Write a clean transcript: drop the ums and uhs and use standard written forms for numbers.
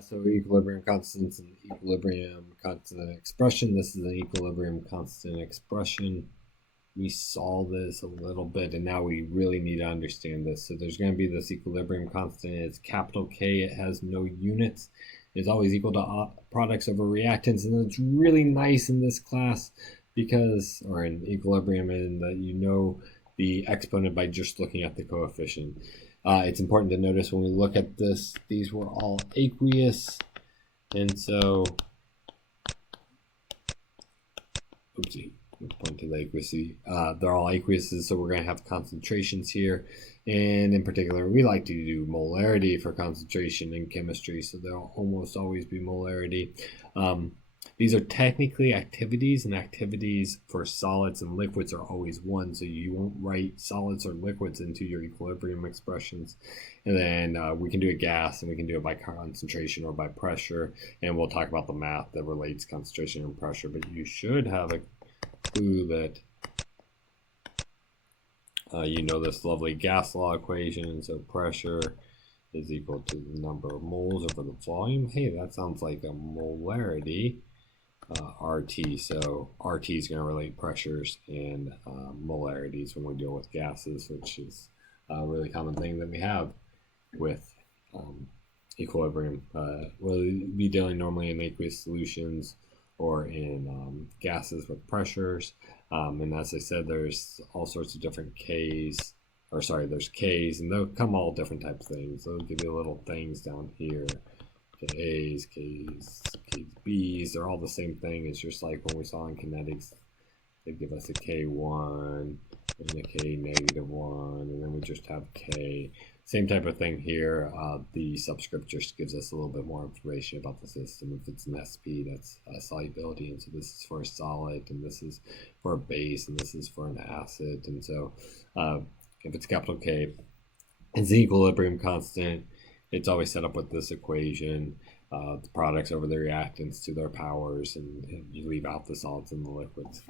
So equilibrium constants and equilibrium constant expression. This is an equilibrium constant expression. We saw this a little bit, and now we really need to understand this. So there's going to be this equilibrium constant. It's capital K. It has no units. It's always equal to products over reactants, and it's really nice in this class because, or in equilibrium, in that you know the exponent by just looking at the coefficient. It's important to notice when we look at this, these were all aqueous, and so, oopsie, let's point to the aqueously. They're all aqueous, so we're going to have concentrations here, and in particular, we like to do molarity for concentration in chemistry, so there'll almost always be molarity. These are technically activities, and activities for solids and liquids are always one, so you won't write solids or liquids into your equilibrium expressions. And then we can do a gas, and we can do it by concentration or by pressure, and we'll talk about the math that relates concentration and pressure, but you should have a clue that you know this lovely gas law equation, so pressure is equal to the number of moles over the volume. Hey, that sounds like a molarity. RT. So RT is going to relate pressures and molarities when we deal with gases, which is a really common thing that we have with equilibrium. We'll be dealing normally in aqueous solutions or in gases with pressures. And as I said, there's all sorts of different Ks, or sorry, there's Ks, and they'll come all different types of things. They'll give you little things down here. A's, K's, B's, they're all the same thing. It's just like when we saw in kinetics, they give us a K1 and a K -1, and then we just have K. Same type of thing here. The subscript just gives us a little bit more information about the system. If it's an SP, that's a solubility, and so this is for a solid, and this is for a base, and this is for an acid. And so if it's capital K, it's the equilibrium constant. It's always set up with this equation, the products over the reactants to their powers, and you leave out the solids and the liquids.